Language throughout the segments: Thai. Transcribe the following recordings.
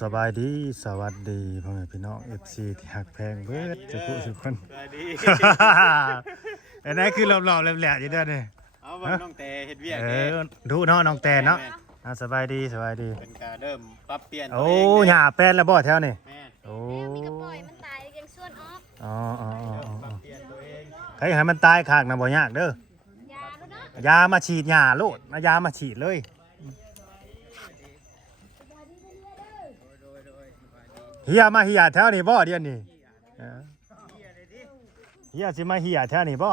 สบายดีสวัสดีพ่อแม่พี่น้อง FC ที่หักแพงเบิดทุกผู้ทุกคนสวัสดีอันนั้นคือหล่อๆแหลมๆอยู่เด้อนี่เอาบ่น้องแต่เฮ็ดเวียกดูเนาะน้องแต่เนาะสบายดีเป็นการเริ่มปรับเปลี่ยนโอ้หญ้าแป้นแล้วบ่แถวนี่โอ้มีกระปล่อยมันตายยังส่วนออกอ๋อปรับเปลี่ยนตัวเองใครให้มันตายข้างน่ะบ่ยากเด้อยาแล้วเนาะยามาฉีดหญ้าโลดเอายามาฉีดเลยเฮียมาเฮียแถวนี้บ่เดี๋ยวนี้เฮียสิมาเฮียแถวนี้บ่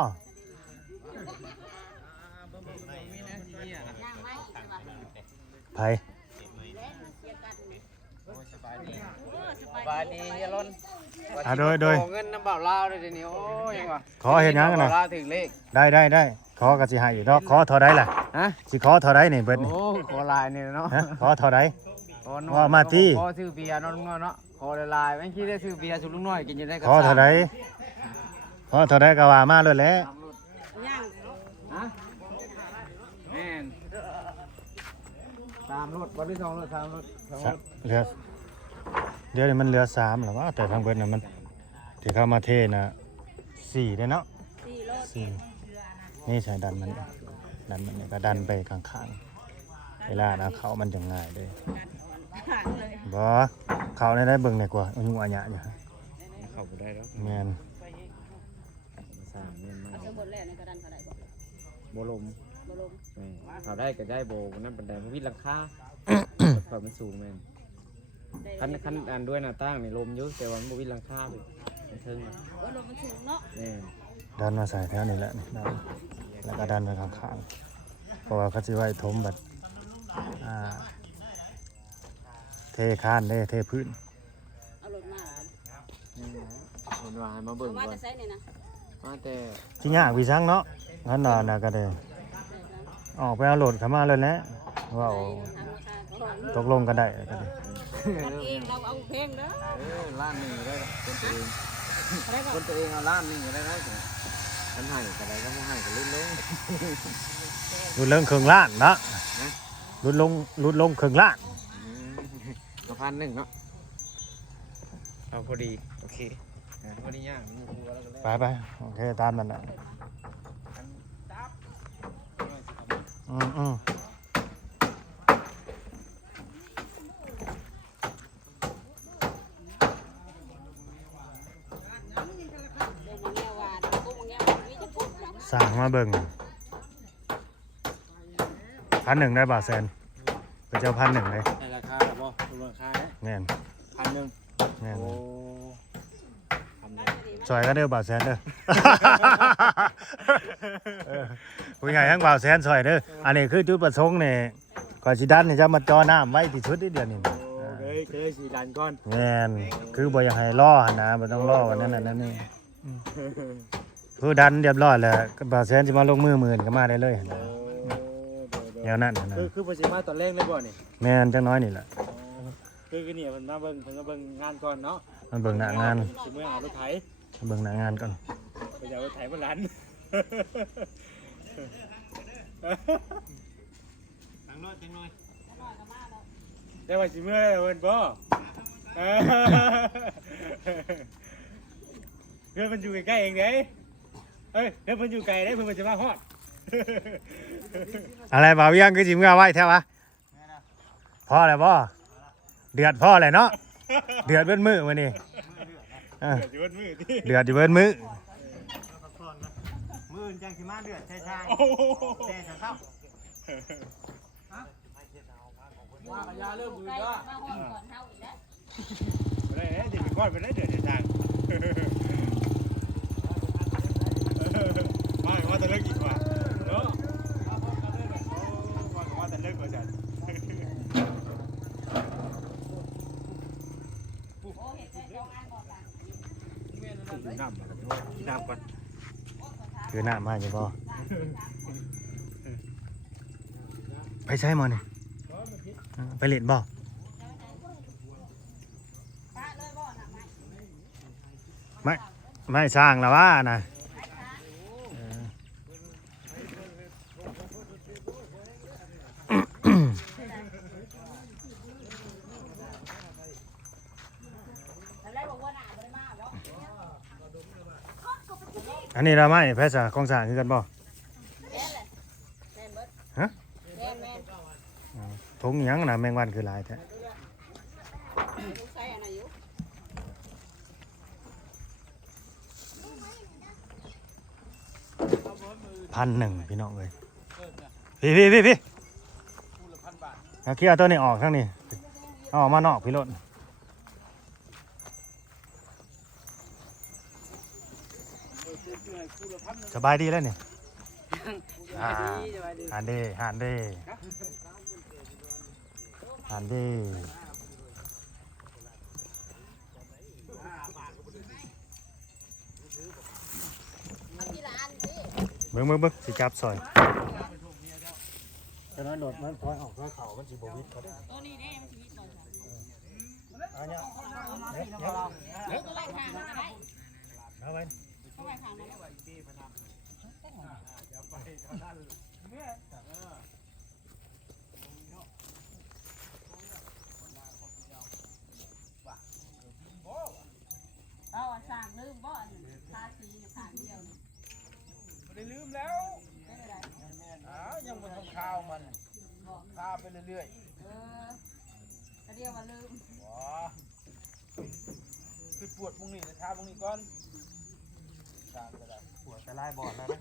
ไผสบายดีเฮียล้นโดยเงินน้ำเบาลาวเลยเดี๋ยวนี้โอ้ยังวะขอเฮ็ดหยังกันน่ะลาวถึงเลขได้ขอก็สิให้อยู่ดอกขอเท่าใดล่ะฮะสิขอเท่าใดนี่เบิดนี่โอ้ขอลายนี่เนาะขอเท่าใดว่ามาที่ขอซื้อเบียร์น้องเนาะขอลายไม่คิดได้ซื้อเบียร์สุลุงน้อยกินอยู่ได้กับขอเท่าใดก็ว่ามาเลยแหละฮะแม่น3รถบ่ได้2รถ3รถเหลือเดี๋ยวนี้มันเหลือ3แล้วว่าแต่ทางเบิดน่ะมันที่เข้ามาเทน่ะ4ได้เนาะ4นี่ใช้ดันมันนี่ก็ดันไปข้างๆเวลานะเขามันจะง่ายเลยบ่เขาได้เบิ่งได้กว่าอายุอาญะอยู่เข้าบ่ได้แล้วแม่นเอาหมดแล้วในกระดานเขาได้บ่บ่ลมเขาได้ก็ได้โบนั่นบันไดมันวิดราคาเพราะมันสูงแม่นคันอันด้วยหน้าต่างนี่ลมอยู่แต่ว่ามันบ่วิดราคาเลยมันเทิงน่ะลมมันสูงเนาะแม่นดันมาใส่แถวนี้แหละนี่ดันแล้วก็ดันไปข้างๆเพราะว่าเขาสิไว้ถมบัดเทคานเทพื้นเอารถมาเห็นว่าให้มาเบิ่งก่อนมาแต่ไสนี่นะมาแต่สิยากวิซังเนาะงั้นน่ะก็ได้ออกไปเอารถเข้ามาเลยแหละว่าตกลงกันได้ก็ได้กันเองเราเอาเพลงเด้อล้านนึงได้คนตัวเองเอาล้านนึงได้ได้ฉันให้ก็ได้ก็บ่ให้ก็ลุ้นลงลุ้นลงครึ่งล้านนะลุ้นลงครึ่งล้านก็1,000เนาะเอาพอดีโอเคพอดีย่างไปโอเคตามนั่นแหละสั่งมาเบิ่ง1,000ได้บาทแสนไปเจ้า1,000เลยในราคาหรอบ่ราคาแม่น1,000แม่นโอ้ซอยก็เด้อบาทแสนเด้อผู้ใหญ่ทั้งบาทแสนซอยเด้ออันนี้คือจุดประสงค์นี่ก่อนสิดันนี่จะมาจ่อน้ำไว้ที่ชุดนิดเดียวนี่เคยสิดันก่อนแม่นคือบ่อยากให้ล่อหั่นนะบ่ต้องล่อวันนั้นนั่นนี่คือดันเรียบร้อยแล้วบาทแสนสิมาลงมือหมื่นก็มาได้เลยหั่นนะแนวนั้นนะคือบ่สิมาตอนแรกเลยบ่นี่แม่นจังน้อยนี่แหละคือนี่เพิ่นมาเบิ่งงานก่อนเนาะมันเบิ่งหน้างานสิมื้อหารถไถเบิ่งหน้างานก่อนไปเอารถไถมาลันทางรถจังหน่อยได้ว่าสิมื้อเพิ่นบ่เพิ่นมันอยู่ใกล้ๆเองเด้เฮ้ยเพิ่นอยู่ไกลเด้เพิ่นจะมาฮอดอะไรบ่าวยังคือสิมื้อไว้แท้วะพอแล้วบ่เดือดพอแล้วเนาะเดือดเบิ้ลมือวันนี้เดือดอยู่เบิ้ลมือจังสิมาเดือดใช่แต่จะเข้าว่ายาเริ่มมือก็ไม่ได้เดี๋ยวไปก้อนไปได้เดือดทางว่าแต่เลิกอีกว่าเนาะว่าแต่เลิกกว่าจันน้ำก่อนคือหน้ามาอยู่บ่ไปใช้มอนี่ไปเล่นบ่ไม่สร้างแล้วว่านะ อันนี้เราไม่แพทย์สาของสร้างคือกันบ่ แม่นแหละแม่นเบิด ฮะ แม่นแม่น ถุงหยังน่ะแมงวันคือหลายแท้ ลูกใส่อันอายุ 1,100พี่น้องเอ้ยพี่เอาเคี่ยวตัวนี้ออกทั้งนี้เอาออกมานอกพี่รถสบายดีแล้วนี่หันเด้ เอาทีละอันสิ เบิ่งสิจับซอยฉะนั้นโดดมันถอยออกแล้วเขามันสิบ่วิดเขาได้ ตัวนี้แน่มันชีวิตบ่จ้ะ อันเนี้ย ก็ไล่ทางมันก็ได้ เอาไว้ ก็ไล่ทางนั้นเอาอันสร้างลืมบ่อันทาสีเนี่ยผ่านเดียวนี่ ไม่ได้ลืมแล้ว เป็นอะไร ยังมาทำข้าวมันข้าวไปเรื่อย กระเดียวมาลืม ๆว้าคือปวดมึงนี่นะท้ามึงนี่ก่อนทางก็ได้ ปวดไปไล่บอดแล้วนะ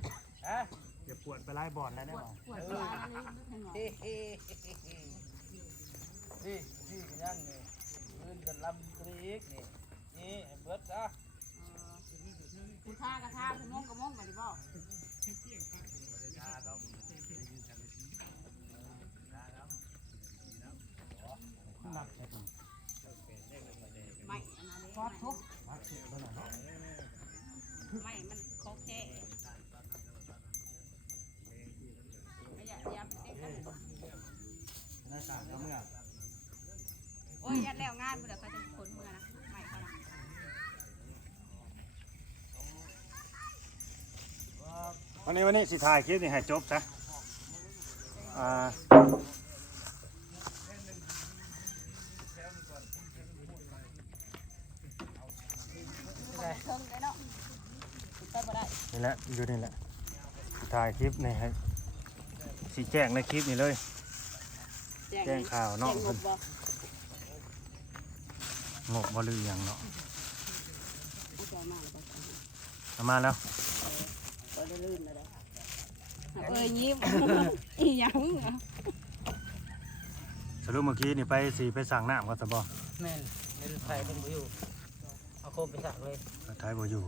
ฮะ อย่าปวดไปไล่บอดแล้วได้บ่ ปวดขาลืมนิดหน่อย นี่กันยังนี่ลื่นกันลำกรีกนี่เบิดซะ คุณท่ากระท่าคุณม่งกระม่งไปดิบ่ไม่อันนั้นเลยไม่ทุกไม่มันโคแค่อย่าไปเต้นกัน น่าสารแล้วเมื่อ โอ้ยยัดแล้วงานเพื่อเขาจะขนเมื่อนะไม่เขาละ วันนี้สิถ่ายคลิปนี่ให้จบซะเทิงได้เนาะไปบ่ได้ นี่แหละอยู่นี่แหละสิถ่ายคลิปนี่ให้สิแจ้งในคลิปนี่เลยแจ้งข่าวเนาะ แจ้งง เพิ่น บบ่ งกบ่ลือหยังเนาะ ไม่ใช่มาแล้ว เอามาแล้ว ก็ได้ลื่นเลยเอ้ยยิ้มอีหยัง สรุปเมื่อกี้นี่ไปสั่งน้ำก็ซะบ่ แม่นในรถไฟเป็นบ่อยู่เอาโคมไปสักเลย ไทยบ่อยู่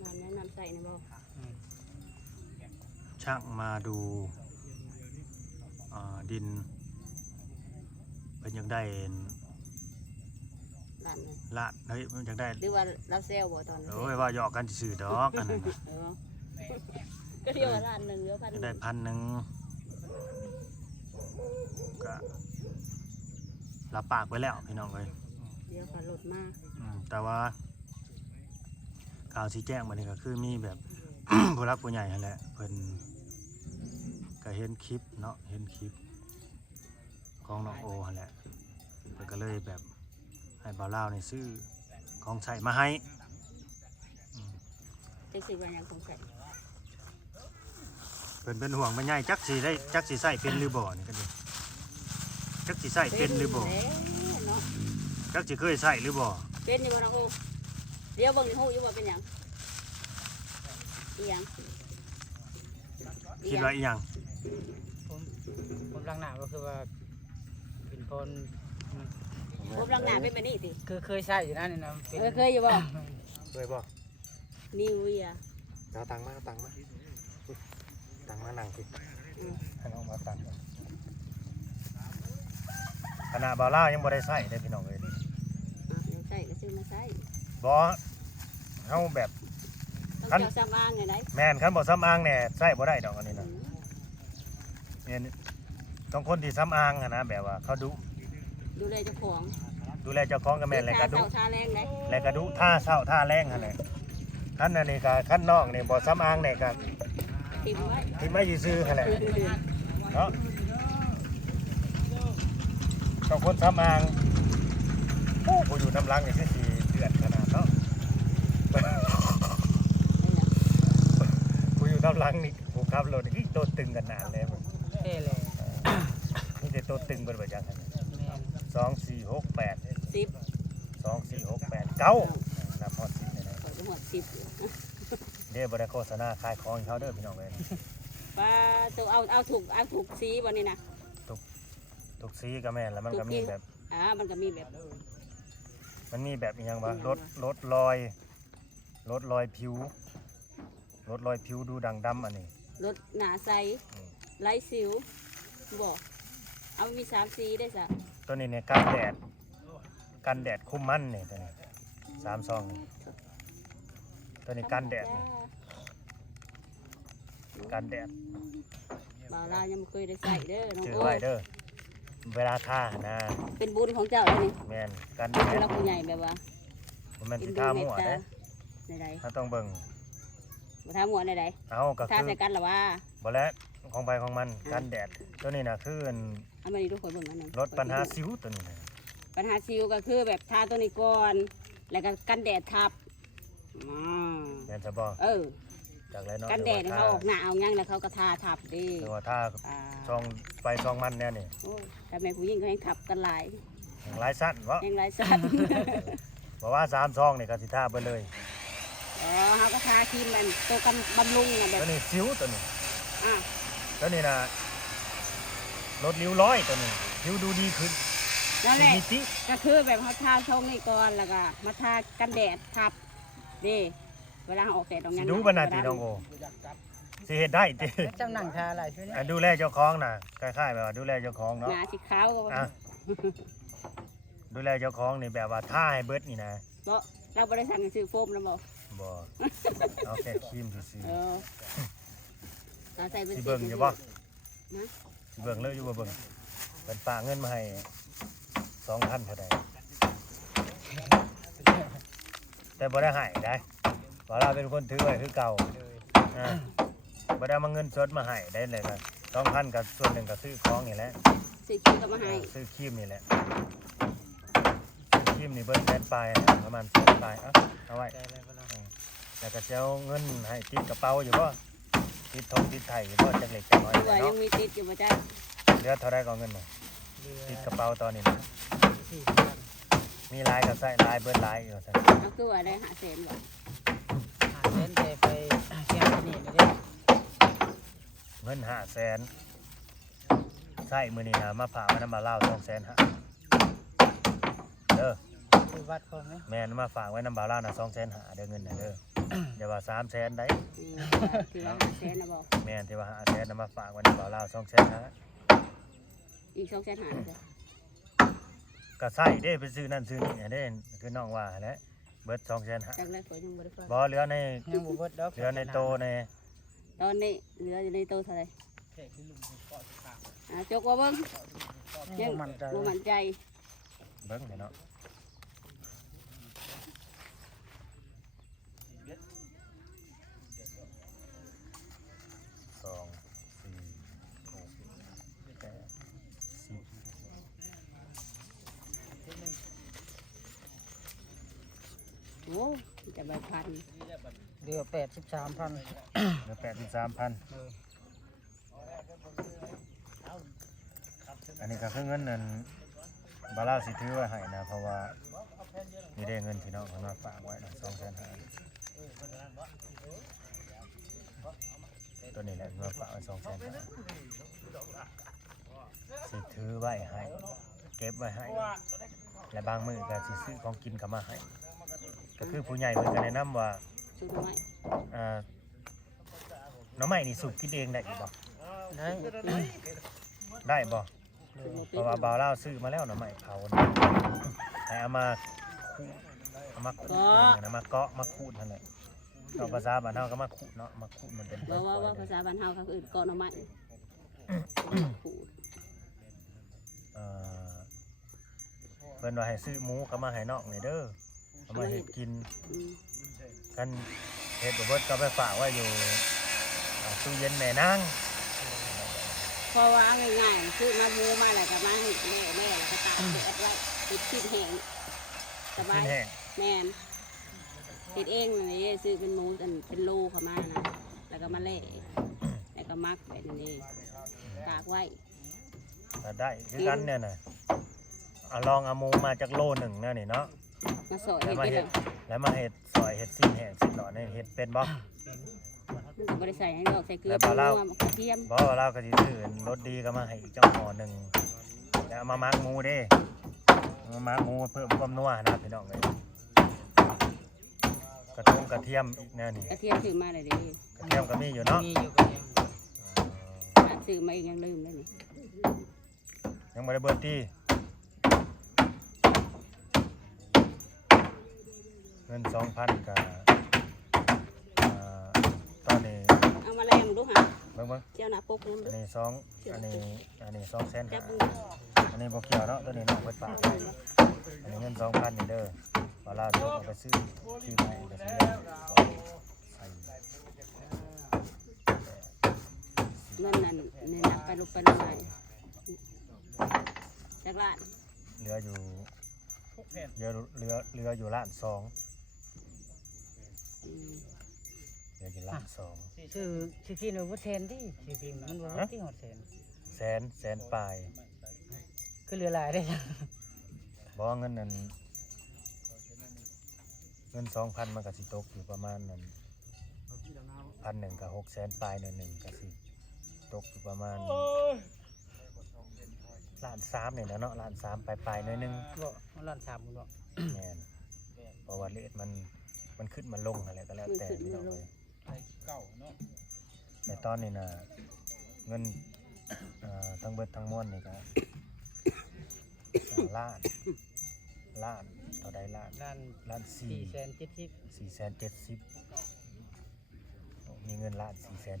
นอนแนะนำใส่นะบ่ ช่างมาดูดินเป็นยังได้ นั่นเลย ละเฮ้ยมันยังได้ หรือว่ารับเซลบ่ตอนนี้ โอ้ยว่าหยอกกันซื่อๆดอกอันนั้นน่ะ ก็เรียกว่าล้านหนึ่งหรือพันห จะ นึ่ง ได้1,000ก็รับปากไว้แล้วพี่น้องเอ้ย เดี๋ยวก็ลดมา แต่ว่าข่าวชี้แจ้งมานี่ก็คือมีแบบ ผู้รักผู้ใหญ่นั่นแหละเพิ่นก็เห็นคลิปเนาะเห็นคลิปของน้องโอนั่นแหละเพิ่นก็เลยแบบให้บ่าวลาวนี่ซื้อของใช้มาให้ จะสิว่าหยังสงสัย เพิ่นเป็นห่วงแม่ใหญ่จักสิใช้เป็นหรือบ่นี่ก็ดีจักสิใช้เป็นหรือบ่ เนาะ จักสิเคยใช้หรือบ่ เป็นอยู่บ่น้องโอเดี๋ยวเบิ่งในหูอยู่ว่าเป็นหยังอีหยัง คิดว่าอีหยัง ผมลังหน้าก็คือว่าเป็นคน พบลังหน้าเป็นแบบนี้ติ คือเคยใช้อยู่นั่นนี่นะเป็น เคยอยู่บ่ เคยบ่ นิวเวีย เอาตังค์มาตังค์มานั่งสิให้น้องมาตังค์ขณะบ่าวลาวยังบ่ได้ใช้เด้อพี่น้องเอ้ย ยังใส่ก็ซื้อมาใส่ บ่เฮาแบบ ต้องเจ้าซ้ำอ้างไงไหน แม่นคันบ่ซ้ำอ้างแน่ใช้บ่ได้ดอกอันนี้นะเนี่ยต้องคนที่ซ้ำอ้างอะนะแบบว่าเขาดุ ดูแลเจ้าของ ดูแลเจ้าของก็แม่นแล้วก็ดุ ชาแรงไหน แล้วก็ดุท่าเช้าท่าแรงหั่นแหละคันอันนี้ก็คันน้องนี่บ่ซ้ำอ้างนี่ก็ ติดไว้ ที่ไม่ซื่อๆหั่นแหละเนาะต้องคนซ้ำอ้าง โอ้บ่อยู่น้ำลังนี่คือสิเดือดขนาดเนาะบ่อยู่น้ำลังนี่ผู้ขับรถนี่โตตึงกันนานแล้ว เท่เลย นี่แต่โตตึงเบิดว่าจังซั่น แม่น 2 4 6 8 10 2 4 6 8 9นับฮอด10ได้ ข่อยก็หมด10 เด้บ่ได้โฆษณาขายของให้เขาเด้อพี่น้องเอ้ย ป้าตัวเอาถูกสีบ่นี่นะ ทุกสีก็แม่นแล้วมันก็มีแบบ มันก็มีแบบ มันมีแบบอีหยังวะลดรอยผิวลดรอยผิวดูดังดำอันนี้ รถหนาใสไร้สิวบ่เอามี3สีได้ซะ ตัวนี้เนี่ยกันแดดคุมมันนี่ตัวนี้3ซองนี่ตัวนี้กันแดดนี่กันแดด บ่าวลาวยังบ่เคยได้ใส่เด้อน้อง ชื่อ โอ้ ไว้ ย เด้อเวลาท่านะ เป็นบุญของเจ้าแล้วนี่ แม่นกันแด เป็น ด เราผู้ใหญ่แบบว่า บ่แม่น เป็น สิ ดู ท่า เม มั่ ต ว ตา เด้ ใด ถ้าต้องเบิ่ง ๆบ่ทาหมวดใด เอาก็ ๆทา คือ ใส่กันล่ะว่า บ่แล้วของไปของมันกันแดดตัวนี้น่ะคืออัน เอามาดีทุกคนเบิ่งอันนั้น ลดปัญหาสิวตัวนี้นะ ปัญหาสิวก็คือแบบทาตัวนี้ก่อนแล้วก็กันแดดทับแม่นซะบ่ จากไรเนาะ กันแดดเขาออกหน้าเอางั้งแล้วเขาก็ทาทับดิ หรือว่าท่า อ่า ซองไฟซองมันเนี่ยนี่ โอ้แต่แม่ผู้หญิงก็ให้ทับกันหลาย หลายสั้นวะ ยังหลายสัตว์ บอกว่า3ซองนี่ก็สิท่าไปเลย อ๋อเขาก็ทาครีมมันตัวกันบำรุงนะแบ ตั บ วนี้สิวตัวนี้ อ่ะ ตัวนี้นะลดริ้วร้อยตัวนี้ผิวดูดีขึ้น นั่นแหละ มิติ ก็คือแบบเขาทาช่องนี่ก่อนแล้วก็มาทากันแดดทับดิเวลาเขาออกแดดตรง สิ นั้น ดูบรรณาทีน้องโอสิเฮ็ดได้ติ จำหนังชาอะไรช่วยเนี่ย ดูแลเจ้าของน่ะคล้ายๆแบบว่าดูแลเจ้าของเนาะ หนาสีขาวก็ อ่ะดูแลเจ้าของนี่แบบว่าท่าให้เบิดนี่นะ เพราะเราบริษัทซื้อโฟมนะบอก บ่เอาแค่ครีมซื่อ เออเราใส่เป็น ๆสิเบิ่งอยู่บ่ นะ สิเบิ่งเลยอยู่บ่เบิ่งเป็นฝากเงินมาให้2,000เท่าใดแต่บ่ได้ให้ได้ว่าเราเป็นคนถือไว้คือเก่าบ่ได้มาเงินสดมาให้ได้เลยก็2,000กับส่วนหนึ่งก็ซื้อของนี่แหละ ซื้อครีมก็มาให้ ซื้อครีมนี่แหละครีมนี่เบิดแสนปลายนะประมาณแสนปลายเอาไว้แล้วก็จะเอาเงินให้ติดกระเป๋าอยู่บ่ติดทงติดไถ่อยู่บ่จักเล็กจักน้อย ตัวยั เนาะ งมีติดอยู่ป่ะจ๊ะ เหลือเท่าไรก็เงินน่ะติดกระเป๋าตอนนี้นะ 4,000 มีลายก็ใส่ลายเบิดลายอยู่ซั่น เอาคือว่าได้หาแสนบ่ หาเส้นไปเที่ยวที่นี่นี่เด้อ เงิน500,000ใส่มื้อนี้นะมาฝากไว้นำบ่าวลาว200,000เด้อ คือวัดพร้อมไหม แม่นมาฝากไว้นำบ่าวลาวน่ะ200,000เด้อเงินน่ะเด้ออย่าว่า300,000ได้ คือว่าหาแสนนะบอก แม่นที่ว่า500,000นำมาฝากไว้นำบ่าวลาว200,000 อีก200,000หาจ้ะ ก็ใส่เด้ไปซื้อนั่นซื้อนี่เด้คือน้องว่าแหละเบิด200,000 จากแรกข่อยยังบ่ได้ฟัง บ่เหลือใน ยังบ่เบิดดอก เหลือในโตใน ตอนนี้เหลืออยู่ในโตะเท่าไหร่จกว่าเบิ่ง ยั ยัง ง มั่นใจ บ่มั่นใจ เบิ่งเนาะ2 4 6 8 โอ้จะใบพัน เหลือ83,000 10เหลือ83,000อันนี้ก็คือเงินนั่นบ่าวลาวสิถือไว้ให้นะเพราะว่านี่ได้เงินที่น้องเขามาฝากไว้นะ250,000ตัวนี้แหละมาฝากไว้250,000สิถือไว้ให้เก็บไว้ให้และบางมื้อก็สิซื้อของกินกลับมาให้ก็คือผู้ใหญ่เพิ่นก็แนะนำว่า สุดท้าย หน่อไม้นี่สุกกินเองได้อีกบ่ ได้ ได้บ่ สุด เพราะว่าบ่าวลาวซื้อมาแล้วหน่อไม้เผานี่ให้เอามาขูดเอามาเกาะมาขูดนั่นแหละเอาภาษาบ้านเฮาก็มาขูดเนาะมาขูดมันเป็น ว่าภาษาบ้านเฮาเขาคือก่อนเอาไม้ขูด เพิ่นว่าให้ซื้อหมูก็มาให้น้องนี่เด้อเอามาเฮ็ดกินกันเฮ็ดบ่เบิดก็ไปฝากไว้อยู่ตู้เย็นแม่นาง เพราะว่าง่ายๆคือมาหมูมาแล้วก็มาให้แม่แล้วก็ตากแดดไว้ติดชิ้นแห้ง สบา สิ้ ย นแห้ง แม่นเฮ็ดเองนี่ซื้อเป็นหมูอันเป็นโลเข้ามานะแล้วก็มาเละแล้วก็มักแบบนี้ตากไว้ ก็ได้คือกันเนี่ยน่ะเอาลองเอาหมูมาจากโลหนึ่งเนี่ยนี่เนาะ มาสอย แล้ว เฮ็ด มา ไปเลยเห็ดแล้วมาเห็ดซอยเห็ดสิ้นแห้งสิ้นหลอดเนี่ยเห็ดเป็นบ่ มันก็บ่ได้ใส่ให้ดอกใส่เกลือ แล้ว ป บ่ รุง เล่า นัวกระเทียม บ่เราก็สิซื้อรสดีก็มาให้อีกเจ้าห่อหนึ่งแล้วเอามามักหมูเด้มามักหมูเพิ่มความนัวนะพี่น้องเลยกระเทียมอีกแน่นี่ กระเทียมซื้อมาเลยเด้ กระเทียมก็มีอยู่เนาะ มีอยู่กับยัง ซื้อมาอีกยังลืมเลยนี่ ยังบ่ได้เบิดที่เงิน 2,000ก็ตอนนี้ เอามาแรงดูค่ะ เบิ่ง เจ้าหน้าปกเนี่ย อันนี้200,000 จับ หา มือ อันนี้บ่เกี่ยวเนาะตัวนี้น้องเพิ่นฝากไว้อันนี้เงิน 2,000นี่เด้อเวลาโทรเอาไปซื้อที่ใหม่ก็สิได้ใส่ นั่นนั่นนี่นับไปลงไปลงมาจากล้าน เหลืออยู่เหลืออยู่ล้านสอง อืม เหลืออยู่ล้านสอง ชื่อที่หนูว่าเทนที่ชื่อพิมพ์มันบอกว่าที่หอดเทน แสนปลาย คือเรือลายได้ยัง บ่เงินนั้นเงิน 2,000 มันก็สิตกอยู่ประมาณนั้น1,000กับ600,000ปลายหนึ่งก็สิตกอยู่ประมาณล้าน3นี่แหละเนาะล้าน3ปลายๆหน่อยหนึง บอกมันร้านสามคุณบอก แม่นเพราะว่าเรทมันขึ้นมาลงอะไรก็แล้วแต่พี่น้องเลยในตอนนี้นะเงินทั้งเบิดทั้งมวลนี่ก็ล้านเท่าใดล้าน ร้าน 470 470 มีเงินล้าน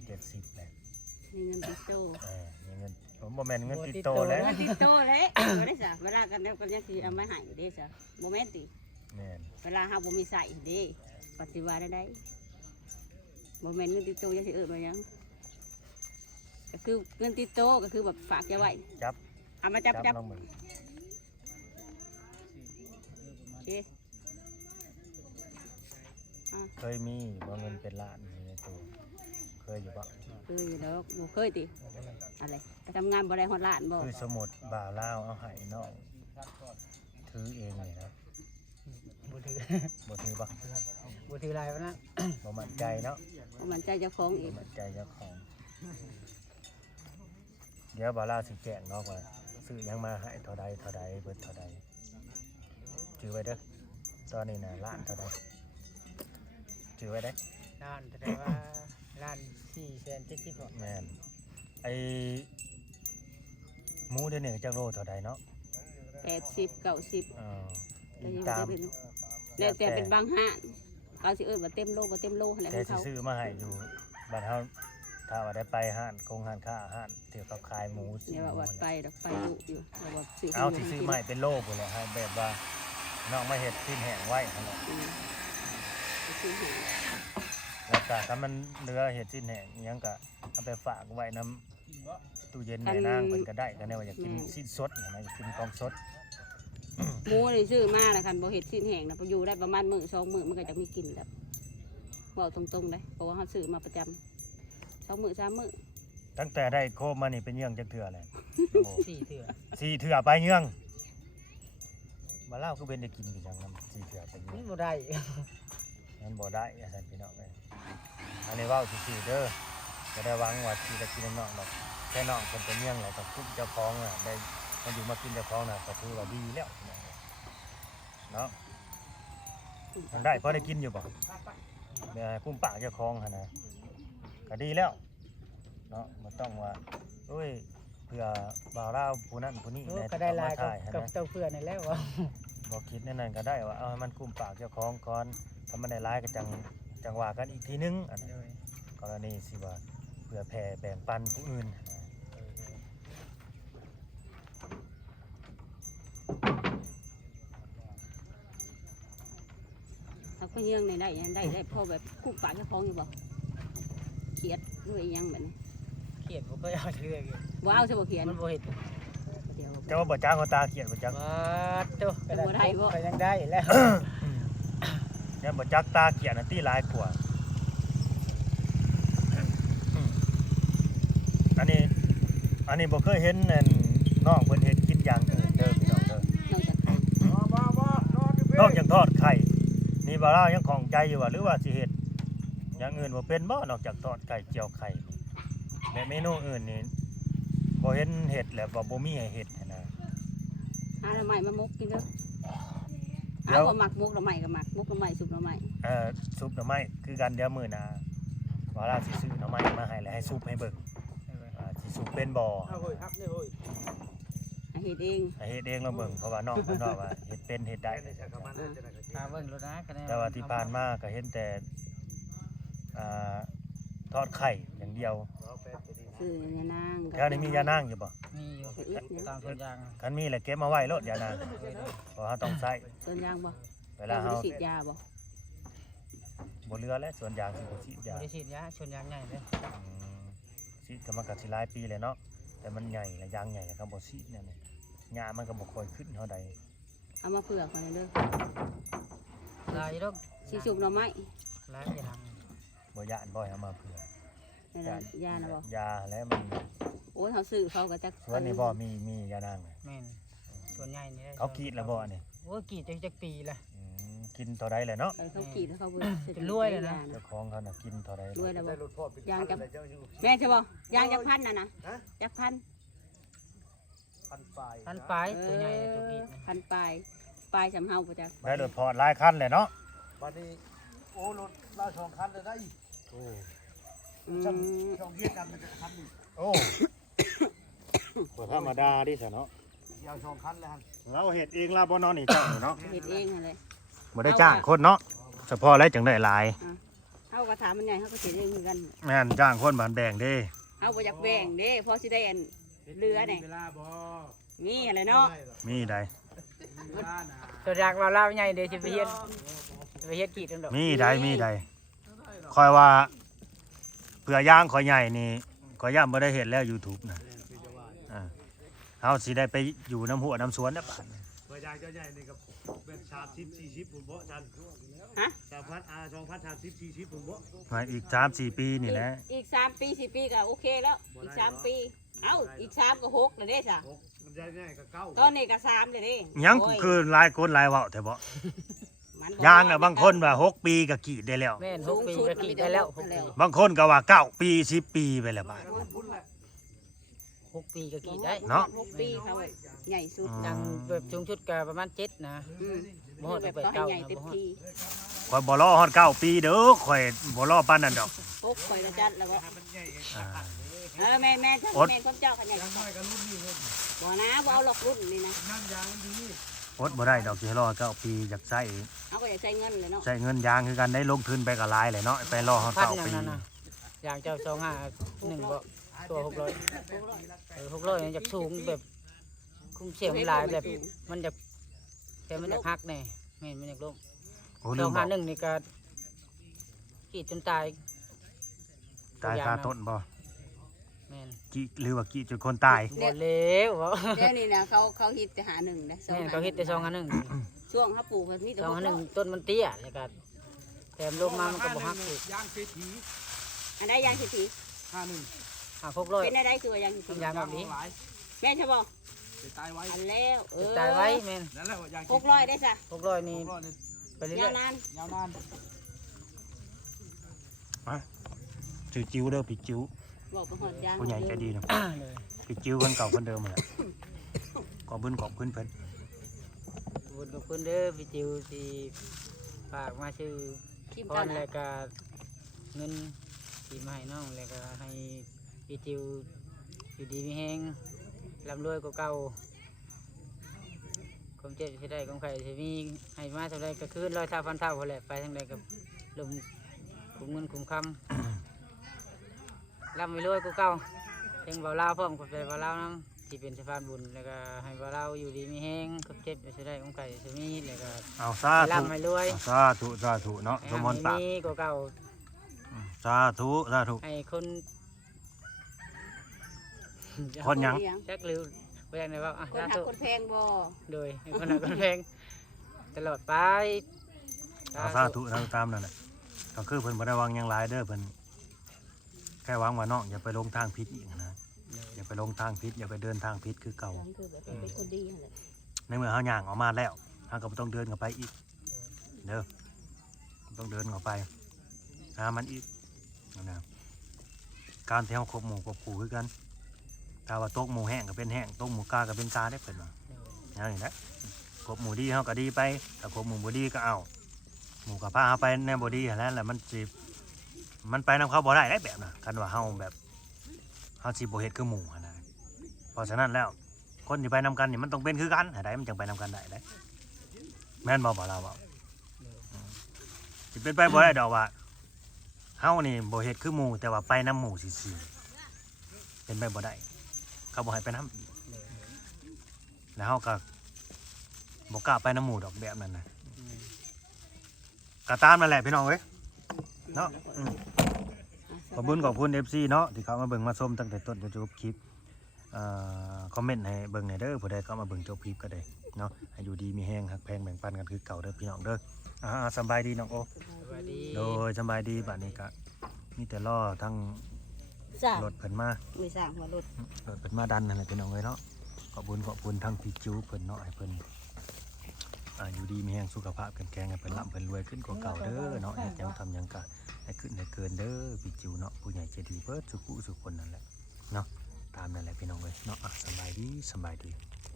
470เลย มีเงินติดโต มีเงินผมบ่แม่นเงินติดโตแล้ว เงินติดโตเลยบ่ได้จ้ะเวลากันแล้วกันยังคือเอามาให้เด้จ้ะบ่แม่นติ แม่น เวลาเฮาบ่มีใส่เด้ปฏิวัติได้บ่แม่นเงินติดโตยังสิเอิ้นว่าหยังก็คือเงินติดโตก็คือแบบฝากเอาไว้ จับ เอามาจับ ลองมือ โอเค เคยมีบ่เงินเป็นล้านอยู่ในตัวเคยอยู่บ่ เคยอยู่แล้วบ่เคยติอะไรไปทำงานบ่ได้ฮอดล้านบ่ คือสมุดบ่าวลาวเอาให้น้องถือเองนี่นะ บูถือ บ่ถือบ่ บูถือลายวะนะ บ่มั่นใจเนาะ บ่มั่นใจเจ้าของเอ บ่ ง มั่นใจเจ้าของเดี๋ยวบ่าวลาวสิแจ้งเนาะว่าซื้อหยังมาให้เท่าใดเบิดเท่าใดจื้อไว้เด้อตอนนี้น่ะล้านเท่าใดจื้อไว้เด้อ ร้านแสดงว่าร้าน470บอก แม่นไอ้หมูเดี๋ยวนี้จักโลเท่าใดเนาะ 80 90 อี แต่ ก ยัง ตาม เป็นแล้วแต่เป็นบางห้างเขาสิเอิ้นว่าเต็มโลบ่เต็มโลหั่นแหละ แต่ ของ สิ เขา ซื้อมาให้อยู่บ้านเฮาถ้าว่าได้ไปห้านค้าห้านที่เขาขายหมู เนี่ยว่าวัดไปดอกไปดุอยู่แล้วว่าซื้อ เอาสิซื้อมาให้เป็นโลพุ่นแหละให้แบบว่าน้องมาเฮ็ดสิ้นแห้งไว้หั่นแหละ ซื้อให้ แล้วก็ถ้ามันเหลือเฮ็ดสิ้นแห้งอิหยังก็เอาไปฝากไว้น้ำตู้เย็นแม่นางเพิ่นก็ได้ก็แน่ว่าอยากกินสิ้นสดนะอยากกินของสด หมูนี่ซื้อมาแล้วคันบ่เฮ็ดสิ้นแห้งนะพออยู่ได้ประมาณมื้อ2มื้อมันก็จะมีกินแล้วเว้าตรงๆเลยเพราะว่าเฮาซื้อมาประจำ2มื้อ3มื้อ ตั้งแต่ได้โคมมานี่เป็นเยื่องจักเทื่อเลยโอ้ 4เถื่อ สี่เทื่อไปเยื่องมาเล่าคือเป็นได้กินกี่จังนำสี่เทื่อไปเยื่ มั อง นบ่ได้ งั้นบ่ได้อาจารย์พี่น้องเลยอันนี้เว้าซื่อๆเด้อบ่ได้หวังว่าสิได้กินน้องๆดอกแค่น้องเพิ่นเป็นเยื่องแล้วก็คุบเจ้าของน่ะได้มาอยู่มากินเจ้าของน่ะก็ถือว่าดีแล้วเนาะมันได้พอได้กินอยู่บ่เดี๋ยวให้กุ้มปากเจ้าของหั่นนะก็ดีแล้วเนาะบ่ต้องว่าโอ้ยเพื่อบ่าวลาวผู้นั้นผู้นี้ โอ้ ใน ก็ได้ลาย ถ่ายหั่น กับ นะ เจ้าเพื่อนนี่แหล้วว่า บอกคิดในนั้นก็ได้ว่าเอาให้มันกุ้มปากเจ้าของก่อนถ้ามันได้ร้ายก็จังว่ากันอีกทีนึงอันนั้นกรณีสิว่าเพื่อแผ่แบ่งปันผู้อื่นนะ ถ้าก็ยังในได้พอแบบคู่ปากเจ้าของอยู่บ่เขียดด้วยอีหยังแบบนี้ เขียนบ่เคยเอาเถื่อเลย บ่เอาซะบ่เขียน มันบ่เห็น เดี๋ยว แต่ว่าบ่จักเขาตาเขียนบ่จัก มาโตกระดาษไปยังได้แล้ว เนี่ยบ่จักตาเขียนน่ะตีหลายกว่าอันนี้บ่เคยเห็นนั่นน้องเพิ่นเฮ็ดกินอย่างอื่นเด้อพี่น้องเด้อ นอกจากไข่ นอกจากทอดไข่นี่บ่าวลาวยังของใจอยู่ว่าหรือว่าสิเฮ็ดอย่างอื่นบ่เป็นบ่นอกจากทอดไข่เจียวไข่และเมนูอื่นนี่บ่เห็นเฮ็ดแล้วบ่มีให้เฮ็ดนะ หาหน่อไม้มามุกกินเด้อ เดี๋ยว เอาหมักมุกหน่อไม้กับหมักมุกหน่อไม้ซุปหน่อไม้ ซุปหน่อไม้คือกันเดี๋ยวมื้อหน้าบ่าวลาวสิซื้อหน่อไม้มาให้แล้วให้ซุปให้เบิ่งสิซุปเป็นบ่ เอาเฮ้ยครับนี่เฮ้ย ให้เฮ็ดเอง ให้เฮ็ดเองเราเบิ่งเพราะว่าน้องเพิ่นว่าเฮ็ดเป็นเฮ็ดได้ ตาเบิ่งแล้วนะคะแนน แต่ว่าที่ผ่านมาก็เห็นแต่อ่าทอดไข่อย่างเดียว ซื้อยานาง แถวนี้มียานางอยู่บ่ มีอยู่ตามต้นยาง คันมีแหละเก็บมาไว้โลดยานางเพราะเฮาต้องใช้ ต้นยางบ่ เวลาเฮา ฉีดยาบ่ บ่เหลือแล้วส่วนยางสิบ่ฉีดยา บริสิทธิ์ยาชนยางใหญ่เลย ฉีดก็มันก็สิหลายปีแล้วเนาะแต่มันใหญ่และยางใหญ่แล้วก็บ่ฉีดเนี่ยหญ้ามันก็บ่ค่อยขึ้นเท่าใด เอามาเผื่อก่อนเด้อ ลายลูก สิซุปหน่อไม้ ลายจะท บ่ย่านบ่ให้เอามาเผื่อ นี่ล่ะยานะบ่ ยาแล้วมัน โอ้ยเขาซื้อเขาก็จัก ส่วนนี้บ่มียานาง ำแม่นส่วนใหญ่นี่ เขากรีดแล้วบ่อันนี้ โอ้กรีดจักปีละ กินเท่าใดแหละเนาะ เขากรีดแล้วเขาบ่ เป็นรวยเลยนะ เจ้าของเขาน่ะกินเท่าใด รวยแล้วบ่ ได้รถพ่อไป ยางจับแม่ใช่บ่ยางจักพันน่ะนะจักพัน พันปลาย พันปลายตัวใหญ่ตัวกรีด พันปลายปลายสำเฮาบ่จัก ได้รถพอหลายคันเลยเนาะ วันนี้โอ้รถเราสองคันเลยได้ อืม สองเยี่ยกันมันจะคันหนึ่ง โอ้บ่ธรรมดาดิซะเนาะ ยาวสองคันเลยฮะ เราเฮ็ดเองลาบ่นอนนี่เจ้าเนาะ เฮ็ดเองหั่นเลย บ่ได้จ้างคนเนาะเฉพาะแล้วจังได้หลาย เฮาก็ถามมันใหญ่เฮาก็เฮ็ดเองเหมือนกัน แม่นจ้างคนบ้านแบ่งเด้ เฮาบ่อยากแบ่งเด้พอสิได้อันเรือนี่ เวลาบ่ มีอะไรเนาะ มีใด เวลาน่ะ ตัวอยากเราเล่าใหญ่เดี๋ยวจะไปเฮ็ดกรีดนั่นดอก มีใดคอยว่าเผื่อย่างขอยใหญ่นี่ขอยย่ำบ่ได้เฮ็ดแล้ว YouTube น่ะเฮาสิได้ไปอยู่น้ำหัวน้ำสวนเด้อป่าน เวลาเจ้าใหญ่นี่กับเป็น30-40ผมบ่ทัน ฮะ 2,000 ผมบ่ มาอีก 3-4 ปีนี่แหละ อีก3ปี4ปีก็โอเคแล้วอีก3ปีเอ้าอีก3ก็6แล้วเด้จ้ะ มันใหญ่ๆก็เก้า ตอนนี้ก็3แล้วเด้ ยัง โอ้ย คือหลายคนหลายเว้าแต่บ่ มันบ่ ย่างน่ะบางคนว่า6ปีก็กรีดได้แล้ว แม่น6 ปีก็กรีดได้แล้ว6 ปี บางคนก็ว่า9ปี10ปีไปแล้วบาด 6 ปีก็กรีดได้ เนาะ 6ปีเขาใหญ่สุด ดังแบบสูงชุดก็ประมาณ7นะ อืม บ่ฮอด แบบ ไป เขาให้ เก้า ใหญ่เต็ม บ่ฮอด ที่ ข่อยบ่รอฮอด9ปีเด้อข่อยบ่รอปานนั้นดอก พกข่อยละจัดแล้วบ่ อ่า แม่เจ้า อด แม่คนเจ้าขยันบ่นะบ่เอาหลอกรุ่นนี่นะ น้ำยางมันดี อดบ่ได้ดอกสิรอ9ปีอยากใช้ เอาก็อยากใช้เงินเลยเนาะ ใช้เงินยางคือกันได้ลงทุนไปก็หลายแหละเนาะไปรอฮอด พัน 9 อย่าง ปี นั้นนะอย่างเจ้า251บ่ตัว600 600นี่จะสูงแบบคุ้มเสียงหลายแบบมันจะแต่มันจะหักแน่แม่นมันอยากล้ม โอ้ลืมบอก 251นี่ก็กรีดจนตาย ตายคาต้นบ่ แม่น กี่หรือว่ากี่จนคนตาย บ่แล้วบ่ เดี๋ยวนี้นะเขาฮิตแต่หาหนึ่งนะ แม่นเขาเฮ็ดแต่251 ช่วงเขาปลูกมันมีแต่ 251ต้นมันเตี้ยแล้วก็แถมลงมามันก็บ่หักอีก ยางเศรษฐี อันใดยางสิที 51 หัก600 เป็นอะไรคือว่ายางสิที ยางแบบนี้ หลาย แม่ใช่บ่ สิตายไว้ อันแล้วตายไว้แม่น นั่นแหละว่ายาง 600ได้จ้ะ 600นี่ 600นี่ ไปเรื่ ยา อ วย นาน ยาวนาน จิ๋วจิ๋วเด้อพี่จิ๋ว บอกไปหอดยาง ผู้ใหญ่ใจดีเนาะ เลย พี่จิ๋วคนเก่าคนเดิมแหละขอบคุณเพิ่น บุญกับคุณเด้อพี่จิวที่ฝากมาชื่อ คิม พ กัน ร นะ แล้วก็เงินที่มาให้น้องแล้วก็ให้พี่จิวอยู่ดีมีแฮงร่ำรวยกว่าเก่าความเจ็บที่ได้ของใครที่มีให้มาเท่าไรก็คืน100 เท่าพันเท่าพอแหละไปทางใดกับลมคุ้มเงินคุ้มคำร่ำไม่รวยกว่าเก่าถึงเบาเล่าวพร้อมกับใจเบาเล่าวน้ำที่เป็นสะพานบุญแล้วก็ให้เบาเล่าวอยู่ดีมีแฮงความเจ็บที่ได้ของใครที่มีแล้วก็ เอาสา ให้ ธุ ร่ำให้รวย สาธุเนาะสมมติปาก ให้มีกว่าเก่า สาธุ ให้คน คนหยัง จักหรือ บ่อยากได้ว่าอ่ะ คน สา หัก ธุ คนแพงบ่ โดยให้คนหักคนแพงตลอดไป เอาสาธุตามนั่นแหละก็คือเพิ่นบ่ได้วางหยังหลายเด้อเพิ่นแค่วางว่าน้องอย่าไปลงทางผิดอีกนะอย่าไปลงทางผิดอย่าไปเดินทางผิดคือเก่า หลังคือแบบเป็นคนดีนั่นแหละ ในเมื่อเฮาย่างออกมาแล้วเฮาก็บ่ต้องเดินเข้าไปอีกเด้อต้องเดินเข้าไปหามันอีกนะการที่เฮาคบหมู่กับคู่คือกันถ้าว่าตกหมู่แห้งก็เป็นแห้งตกหมู่กาก็เป็นกาได้เพิ่นว่าอย่างนี้แหละคบหมู่ดีเฮาก็ดีไปถ้าคบหมู่บ่ดีก็เอาหมู่ก็พาเฮาไปในบ่ดีหั้นแหละแล้วมันไปนำเขาบ่ได้ได้แบบน่ะคันว่าเฮาแบบเฮาสิบ่เฮ็ดคือหมู่หั้นนะเพราะฉะนั้นแล้วคนที่ไปนำกันนี่มันต้องเป็นคือกันให้ได้มันจึงไปนำกันได้เด้แม่นบ่เราเว้าสิเป็นไปบ่ได้ดอกว่าเฮานี่บ่เฮ็ดคือหมู่แต่ว่าไปนำหมู่ซื่อๆเป็นไปบ่ได้เขาบ่ให้ไปนำอีกแล้วเฮาก็บ่กล้าไปนำหมู่ดอกแบบนั้นน่ะก็ตามนั่นแหละพี่น้องเอ้ยเนาะขอบคุณ FC เนาะที่เขามาเบิ่งมาชมตั้งแต่ต้นจนจบคลิปคอมเมนต์ให้เบิ่งหน่อยเด้อผู้ใดเข้ามาเบิ่งจบคลิปก็ได้เนาะให้อยู่ดีมีแห้งหักแพงแบ่งปันกันคือเก่าเด้อพี่น้องเด้อสบายดีน้องโอ สวัสดี โดยสบายดีบัดนี้ก็มีแต่ล่อทั้ง สร้าง รถเพิ่นมา ไม่สร้างหัวรถ รถเพิ่นมาดันนั่นแหละพี่น้องเอ้ยเนาะขอบคุณทั้งพี่จูเพิ่นเนาะให้เพิ่นอยู่ดีมีแห้งสุขภาพแข็งแรงให้เพิ่นร่ำเพิ่นรวยขึ้นกว่าเก่าเด้อเนาะเฮ็ดหยังทำหยังก็ให้ขึ้นให้เกินเด้อพี่จูเนาะผู้ใหญ่ใจดีเบิดสุขุสุขคนนั่นแหละเนาะตามนั่นแหละพี่น้องเอ้ยเนาะสบายดี